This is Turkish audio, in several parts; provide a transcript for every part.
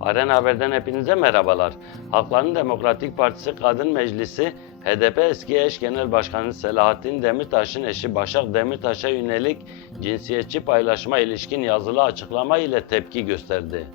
Arena Haber'den hepinize merhabalar. Halkların Demokratik Partisi Kadın Meclisi, HDP eski eş genel başkanı Selahattin Demirtaş'ın eşi Başak Demirtaş'a yönelik cinsiyetçi paylaşma ilişkin yazılı açıklama ile tepki gösterdi.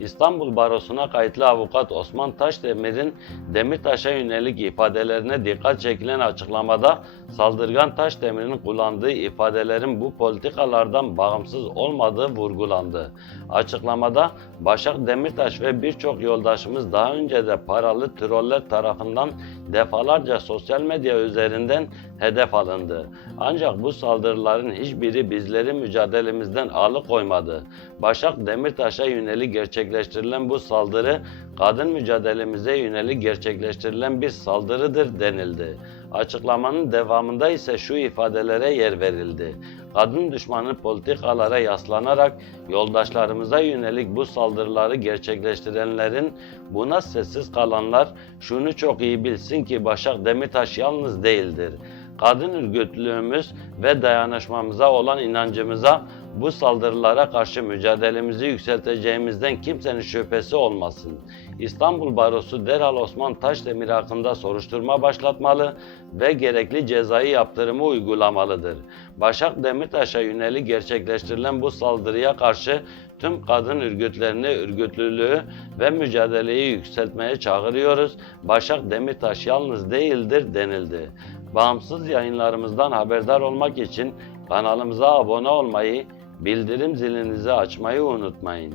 İstanbul Barosu'na kayıtlı avukat Osman Taşdemir'in Demirtaş'a yönelik ifadelerine dikkat çekilen açıklamada saldırgan Taşdemir'in kullandığı ifadelerin bu politikalardan bağımsız olmadığı vurgulandı. Açıklamada Başak Demirtaş ve birçok yoldaşımız daha önce de paralı troller tarafından defalarca sosyal medya üzerinden hedef alındı. Ancak bu saldırıların hiçbiri bizleri mücadelemizden alıkoymadı. Başak Demirtaş'a yönelik gerçekleştirilen bu saldırı kadın mücadelemize yönelik gerçekleştirilen bir saldırıdır denildi. Açıklamanın devamında ise şu ifadelere yer verildi. Kadın düşmanı politikalara yaslanarak yoldaşlarımıza yönelik bu saldırıları gerçekleştirenlerin buna sessiz kalanlar şunu çok iyi bilsin ki Başak Demirtaş yalnız değildir. Kadın örgütlüğümüz ve dayanışmamıza olan inancımıza bu saldırılara karşı mücadelemizi yükselteceğimizden kimsenin şüphesi olmasın. İstanbul Barosu derhal Osman Taşdemir hakkında soruşturma başlatmalı ve gerekli cezai yaptırımı uygulamalıdır. Başak Demirtaş'a yönelik gerçekleştirilen bu saldırıya karşı tüm kadın örgütlerini örgütlülüğü ve mücadeleyi yükseltmeye çağırıyoruz. Başak Demirtaş yalnız değildir denildi. Bağımsız yayınlarımızdan haberdar olmak için kanalımıza abone olmayı, bildirim zilinizi açmayı unutmayın.